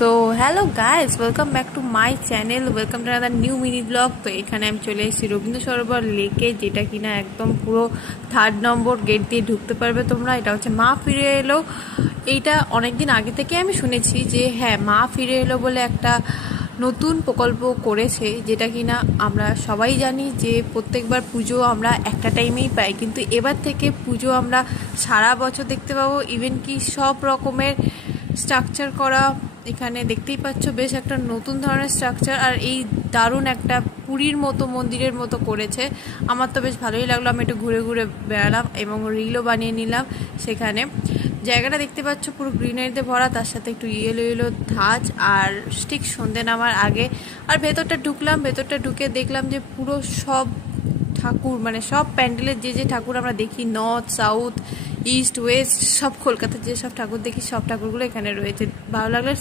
So hello guys, welcome back to my channel, welcome to another new mini blog. তো এখানে আমি চলে এসেছি রবীন্দ্র সরোবর লেকে, যেটা কিনা একদম পুরো 3 নম্বর গেট দিয়ে ঢুকতে পারবে তোমরা। এটা হচ্ছে মা ফিরে এলো। এইটা অনেক দিন আগে থেকে আমি শুনেছি যে হ্যাঁ, মা ফিরে এলো বলে একটা নতুন প্রকল্প করেছে, যেটা কিনা আমরা সবাই জানি যে প্রত্যেকবার পুজো আমরা একটা টাইমেই পাই, কিন্তু এবার থেকে পুজো আমরা সারা বছর দেখতে পাবো। ইভেন কি সব রকমের স্ট্রাকচার করা, এখানে দেখতেই পাচ্ছ বেশ একটা নতুন ধরনের স্ট্রাকচার। আর এই দারুণ একটা পুরীর মতো মন্দিরের মতো করেছে, আমার তো বেশ ভালোই লাগলো। আমি একটু ঘুরে ঘুরে বেড়ালাম এবং রিলও বানিয়ে নিলাম। সেখানে জায়গাটা দেখতে পাচ্ছ পুরো গ্রিনারিতে ভরা, তার সাথে একটু ইয়েলো ইয়েলো ধাঁচ। আর ঠিক সন্ধে নামার আগে আর ভেতরটা ঢুকলাম, ভেতরটা ঢুকে দেখলাম যে পুরো সব ঠাকুর, মানে সব প্যান্ডেলের যে ঠাকুর আমরা দেখি, নর্থ সাউথ ইস্ট ওয়েস্ট, সব কলকাতার যে সব ঠাকুর দেখি, সব ঠাকুরগুলো এখানে রয়েছে। ভালো লাগলে